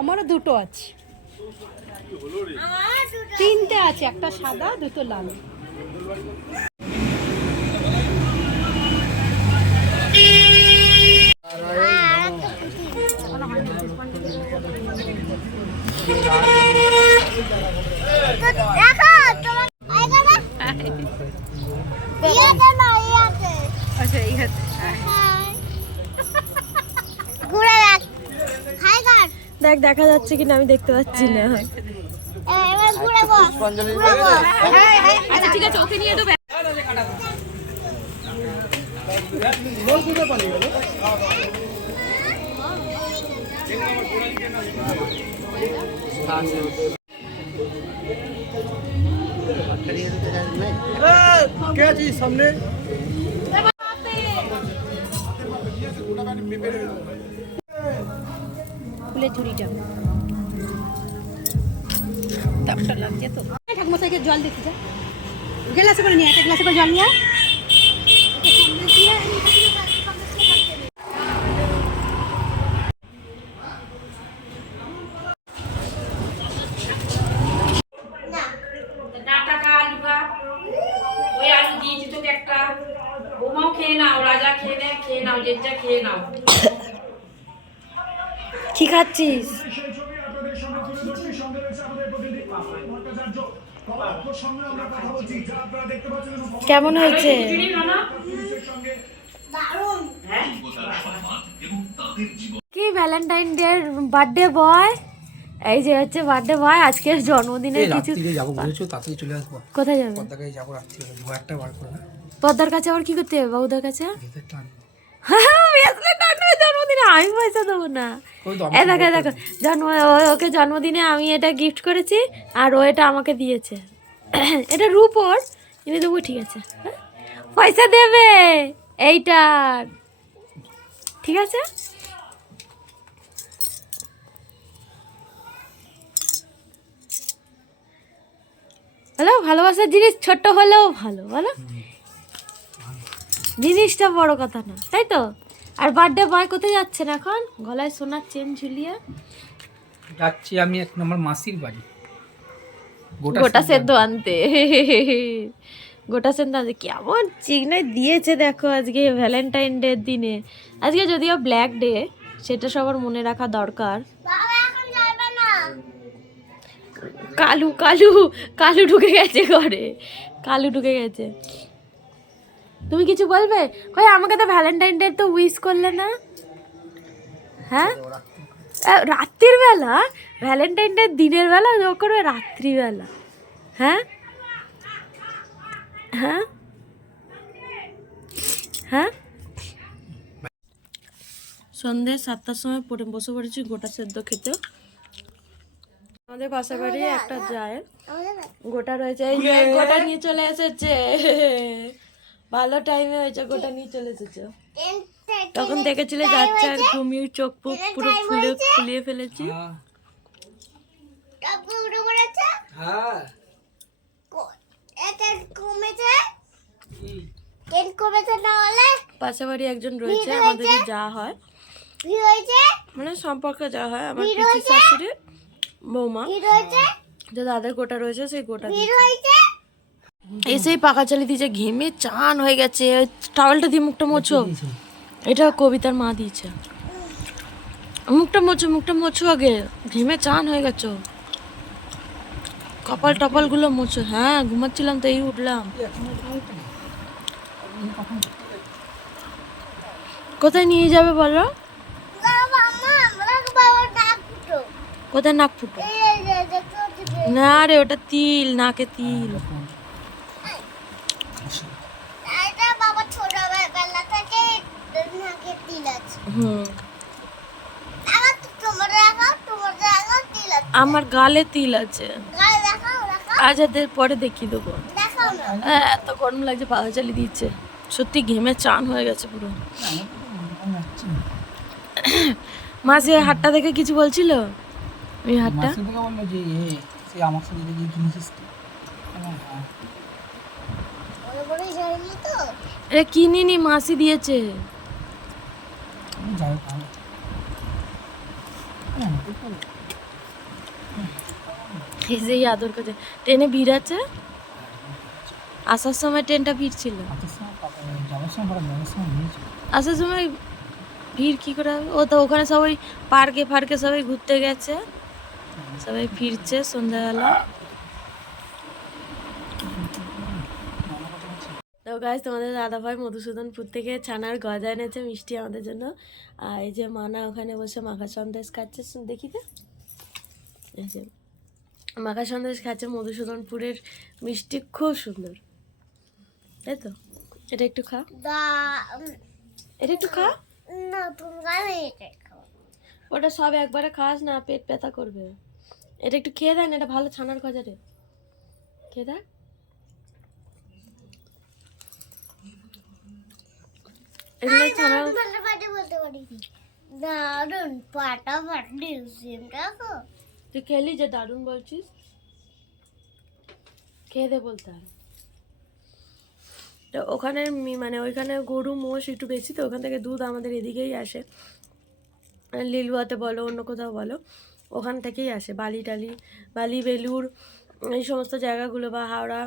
আমারও দুটো আছে, তিনটে আছে, একটা সাদা দুটো লাল। দেখ দেখা যাচ্ছে কিনা আমি দেখতে পাচ্ছি না। আচ্ছা ঠিক আছে, ওকে নিয়ে দেবে। সামনে ফুলের ঝুড়িটা তাপটা লাগছে তো। ঠাকুমশাইকে জল দিতে যা, গ্লাসে করে নিয়ে, একটা গ্লাসে করে জল নিয়ে। কি খাচ্ছিস? কেমন হয়েছে? কি ভ্যালেন্টাইন ডে বার্থডে বয়, এই যে হচ্ছে বার্থডে বয়, আজকে জন্মদিনের কিছু যাবো বলেছো, তাড়াতাড়ি চলে আসবো। কোথায় যাবে? পদ্মার কাছে যাবো রাত্রি, একটা বার করে না। পদ্মার কাছে আবার কি করতে হবে? বাবুদার কাছে জন্মদিনে আমি পয়সা দেবো না। দেখো দেখো ওকে জন্মদিনে আমি এটা গিফট করেছি, আর ও এটা আমাকে দিয়েছে। এটা রূপোর এনে দেবো, ঠিক আছে? পয়সা দেবে এইটার, ঠিক আছে? বলো ভালোবাসার জিনিস ছোট্ট হলেও ভালো, বলো জিনিসটা বড় কথা না, তাই তো? আর বার্থডে বয় কোথায় যাচ্ছেন এখন? গলায় সোনার চেন ঝুলিয়ে যাচ্ছি আমি এখন আমার মাসির বাড়ি, গোটা সেদ্ধ আনতে। গোটা সেদ্ধ আনতে কেমন চিকনাই দিয়েছে দেখো আজকে ভ্যালেন্টাইন ডে দিনে। আজকে যদিও ব্ল্যাক ডে, সেটা সবার মনে রাখা দরকার। কালু কালু কালু ঢুকে গেছে ঘরে, কালু ঢুকে গেছে। তুমি কিছু বলবে? কই আমাকে তো ভ্যালেন্টাইন ডে তো উইশ করলে না। হ্যাঁ রাত্রির বেলা ভ্যালেন্টাইন ডে, দিনের বেলা ও করবে রাত্রিবেলা? হ্যাঁ হ্যাঁ হ্যাঁ। সন্ধ্যে 7টার সময় বসে পড়েছি গোটা সেদ্ধ খেতে। আমাদের পাশের বাড়ি একটা যায় গোটা রয়েছে, এই যে গোটা নিয়ে চলে এসেছে। ভালো টাইমে হয়েছে, গোটা নিয়ে চলে এসেছে। তখন দেখেছিলে যাচ্ছে আর ঘুমিয়ে চোখ পুরো ফুলিয়ে ফেলেছি। পাশে বাড়ি একজন রয়েছে, আমাদের যা হয় মানে সম্পর্কে যা হয়, আমার পিসি শাশুড়ির বৌমা, যে দাদার গোটা রয়েছে সেই গোটা এসেই পাকা চালিয়ে দিয়েছে। ঘেমে চান হয়ে গেছে, টাওয়েলটা দিয়ে মুখটা মোছো। এটা কবিতার মা দিয়েছে। মুখটা মোছো আগে, ঘেমে চান হয়ে গেছো। কপাল টপাল গুলো মোছো। হ্যাঁ ঘুমাচ্ছিলাম তো এই উঠলাম। কোথায় নিয়ে যাবে বলো? কোথায় নাক ফুটো? না রে ওটা তিল, নাকে তিল। আমার গালে তিল আছে। আজ পরে দেখিয়ে দেবো। এত গরম লাগছে, পাখা চালিয়ে দিচ্ছে। সত্যি ঘেমে চান হয়ে গেছে পুরো। মাসি হাটটা দেখে কিছু বলছিল? ওই হাটটা কিনিনি, মাসি দিয়েছে। এই যে আদর করছে। ট্রেনে ভিড় আছে, আসার সময় ট্রেনটা ভিড় ছিল, যাওয়ার সময় ভাড়া যাওয়ার সময় নিয়েছি। আসার সময় ভিড় কি করে হবে? ও তো ওখানে সবাই পার্কে ফার্কে সবাই ঘুরতে গেছে, সবাই ফিরছে সন্ধ্যাবেলা। তো গাইস, তোমাদের দাদাভাই মধুসূদনপুর থেকে ছানার গজা এনেছে মিষ্টি আমাদের জন্য। আর এই যে মানা ওখানে বসে মাখা সন্দেশ খাচ্ছে, দেখি তো, এই যে মাখা সন্দেশ খাচ্ছে। মধুসূদনপুরের মিষ্টি খুব সুন্দর, তাই তো? এটা একটু খা, এটা একটু খা। ওটা সব একবারে খাস না, পেট ব্যথা করবে। এটা একটু খেয়ে দেন, এটা ভালো ছানার গজা রে, খেয়ে দেখ। এগুলো ছানার, দারুন ফাটাফাটি সিমটা তো তুই খেলি যে দারুণ বলছিস, খেয়ে দে বলতে হয়। তো ওখানে মানে ওইখানে গরু মোষ একটু বেশি, তো ওখান থেকে দুধ আমাদের এদিকেই আসে, লিলুয়াতে বলো অন্য কোথাও বলো, ওখান থেকেই আসে। বালি টালি, বালি বেলুর এই সমস্ত জায়গাগুলো, বা হাওড়া,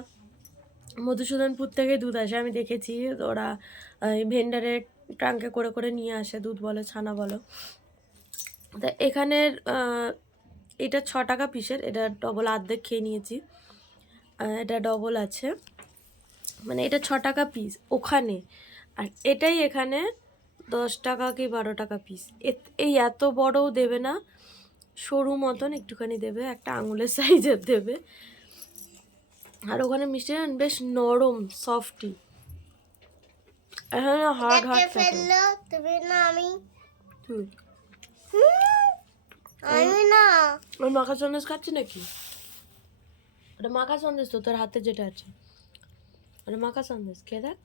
মধুসূদনপুর থেকে দুধ আসে। আমি দেখেছি ওরা ভেন্ডারে ট্রাঙ্কে করে করে নিয়ে আসে দুধ বলো ছানা বলো। তা এখানের এটা 6 টাকা পিসের, এটা ডবল অর্ধেক খেয়ে নিয়েছি, এটা ডবল আছে, মানে এটা 6 টাকা পিস ওখানে, আর এটাই এখানে 10 টাকা কি 12 টাকা পিস। এই এত বড়ও দেবে না, সরু মতন একটুখানি দেবে, একটা আঙুলের সাইজের দেবে। আর ওখানে মিষ্টি বেশ নরম সফটি, এখানে হার্ড হার্ড থাকে। ফেললো তুমি না আমি হুম, আমি না ওই মাখা সন্দেশ খাচ্ছি নাকি? ওটা মাখা সন্দেশ তো, তোর হাতে যেটা আছে ওটা মাখা সন্দেশ, খেয়ে দেখ।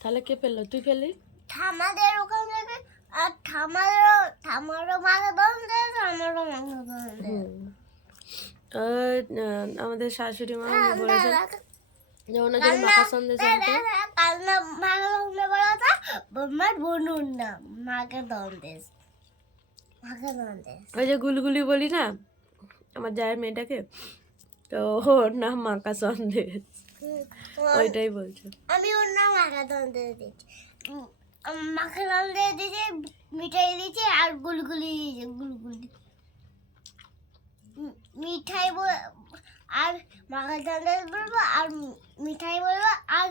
তাহলে কে ফেললো? তুই ফেললি? আমাদের ওখান থেকে, আর আমারও মাথা দন্দে, আমারও মাথা দন্দে। আমাদের শাশুড়ি মা বলেছে যেমন যদি মাখা সন্দেশ আনতে, কাল না মাকে দন্দে বলা था আমার বোনুর নাম মাকে দন্দেশ, মাকে দন্দেশ। ওই যে গুলগুলি বলি না আমার জায়ের মেয়েটাকে, তো ওর নাম মাখা সন্দেশ, ওইটাই বলছে। আমি ওর নাম মাকে দন্দেশ দিচ্ছি, মাকে দন্দেশ দিয়েছে, মিঠাই দিয়েছে আর গুলগুলি দিয়েছে, গুলগুলি মিঠাই আর মাকে দন্দেশ বলবো, আর মিঠাই বলবো, আর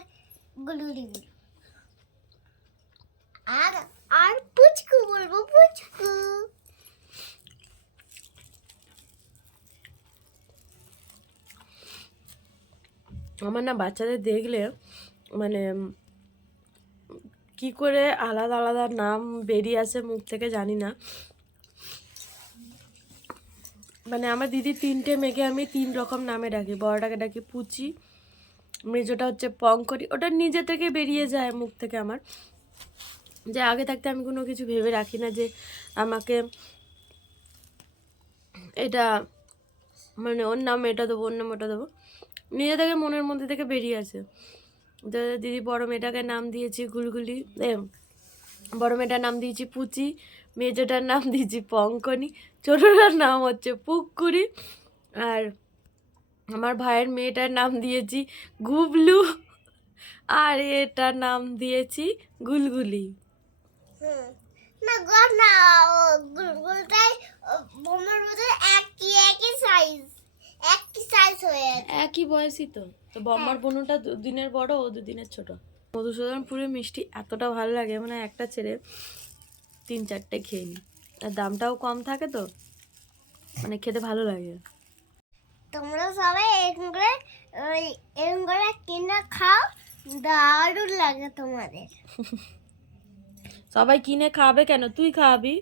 গুলগুলি বলবো, আর আর পুচকু বলবো, পুচকু। আমার না বাচ্চাদের দেখলে মানে কি করে আলাদা আলাদা নাম বেরিয়ে আসে মুখ থেকে জানি না। মানে আমার দিদি 3টে মেয়েকে আমি 3 রকম নামে ডাকি। বড়টাকে ডাকি পুচি, মেজোটা হচ্ছে পঙ্করি, ওটা নিজে থেকে বেরিয়ে যায় মুখ থেকে আমার, যে আগে থাকতে আমি কোনো কিছু ভেবে রাখি না যে আমাকে এটা মানে ওর নাম এটা দেবো, ওর নাম ওটা দেবো, নিজে থেকে মনের মধ্যে থেকে বেরিয়ে আসে। তো দিদি বড় মেয়েটাকে নাম দিয়েছি গুলগুলি, বড় মেয়েটার নাম দিয়েছি পুচি, মেজোটার নাম দিয়েছি পঙ্কনি, ছোটোটার নাম হচ্ছে পুকুরি, আর আমার ভাইয়ের মেয়েটার নাম দিয়েছি গুবলু, আর এটার নাম দিয়েছি গুলগুলি। না গো না, গুলগুলটাই বোমার মধ্যে একই সাইজ হয়ে আছে। একই বয়সই তো, তো বম্মার বোনটা 2 দিনের বড়, ও 2 দিনের ছোট। মধুসূদনপুরের মিষ্টি এতটা ভালো লাগে, মানে একটা ছেড়ে 3-4টে খেয়ে নিই, আর দামটাও কম থাকে তো, মানে খেতে ভালো লাগে। তোমরা সবাই এরকম করে কিনে খাও, দারুণ লাগে তোমাদের। সবাই কিনে খাবে কেন? তুই খাবি?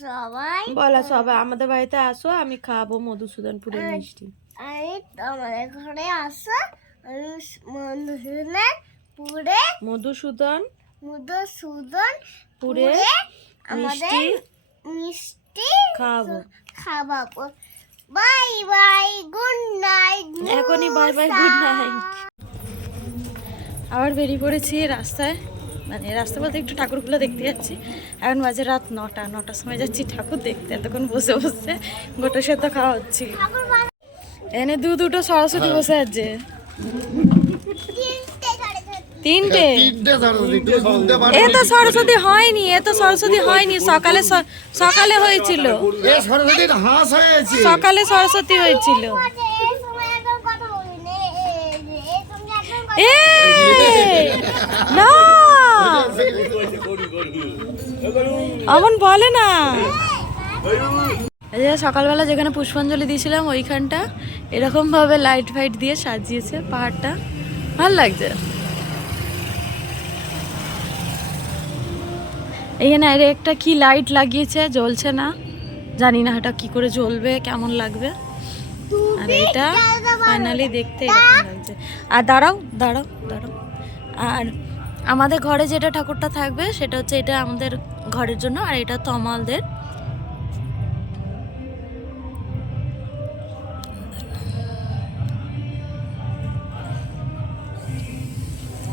সবাই বলা সবাই আমাদের বাড়িতে আসো, আমি খাবো মধুসূদনপুরের মিষ্টি। আমি তোমাদের ঘরে আসো, আমি মধুসূদনপুরে আমাদের মিষ্টি খাওয়াবো। Bye bye, good night. এখনই বাই বাই, গুড নাইট। আবার বেরিয়ে পড়েছি রাস্তায় মানে রাস্তা বলতে একটু ঠাকুরগুলো দেখতে যাচ্ছি। এখন বাজে রাত 9টার সময় যাচ্ছি ঠাকুর দেখতে। এতক্ষণ বসে বসে গোটা সেদ্ধ খাওয়া হচ্ছে। এনে দুটো সরস্বতী বসে আছে। 3টে এ তো সরস্বতী হয়নি, সকালে হয়েছিল। সকালে সরস্বতী হয়েছিল। এ না অমন বলে না। এই যে সকালবেলা যেখানে পুষ্পাঞ্জলি দিয়েছিলাম ওইখানটা এরকম ভাবে লাইট ফাইট দিয়ে সাজিয়েছে পাহাড়টা, ভালো লাগছে। এইখানে আরে একটা কি লাইট লাগিয়েছে, জ্বলছে না, জানি না এটা কি করে জ্বলবে, কেমন লাগবে। আর এটা ফাইনালি দেখতে এরকম লাগছে। আর দাঁড়াও, আর আমাদের ঘরে যেটা ঠাকুরটা থাকবে সেটা হচ্ছে এটা আমাদের ঘরের জন্য, আর এটা তমালদের।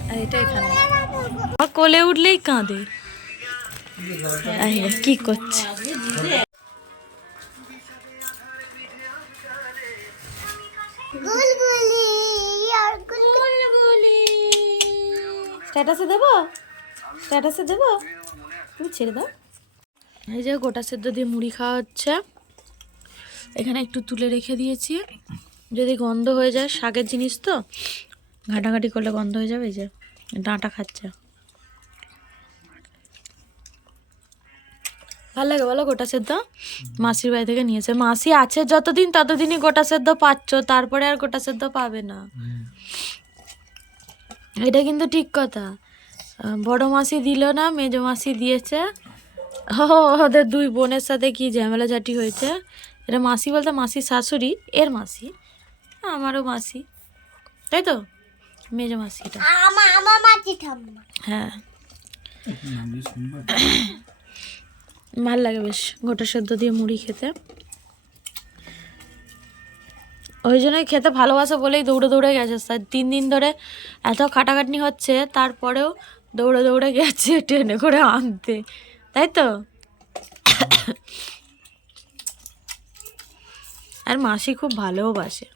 আর এটা এখানে কোলে উঠলেই কাঁদে। কি করছে স্ট্যাটাসে দেবো, তুমি ছেড়ে দাও। এই যে গোটা সেদ্ধ দিয়ে মুড়ি খাওয়া হচ্ছে। এখানে একটু তুলে রেখে দিয়েছি, যদি গন্ধ হয়ে যায়, শাকের জিনিস তো ঘাটাঘাটি করলে গন্ধ হয়ে যাবে। এই যে ডাঁটা খাচ্ছে, ভালো লাগে বলো গোটা সেদ্ধ? মাসির বাড়ি থেকে নিয়েছে। মাসি আছে যতদিন ততদিনই গোটা সেদ্ধ পাচ্ছ, তারপরে আর গোটা সেদ্ধ পাবে না। এটা কিন্তু ঠিক কথা। বড় মাসি দিল না, মেজো মাসি দিয়েছে। ওদের 2 বোনের সাথে কি ঝামেলা ঝাঁটি হয়েছে। এটা মাসি বলতে মাসির শাশুড়ি, এর মাসি, আমারও মাসি, তাই তো? মেজো মাসি এটা। হ্যাঁ, ভাল লাগে বেশ গোটা সেদ্ধ দিয়ে মুড়ি খেতে। ওই জন্যই খেতে ভালোবাসে বলেই দৌড়ে গেছে। 3 দিন ধরে এত খাটাখাটনি হচ্ছে, তারপরেও দৌড়ে গেছে ট্রেনে করে আনতে, তাই তো? আর মাসি খুব ভালোবাসে।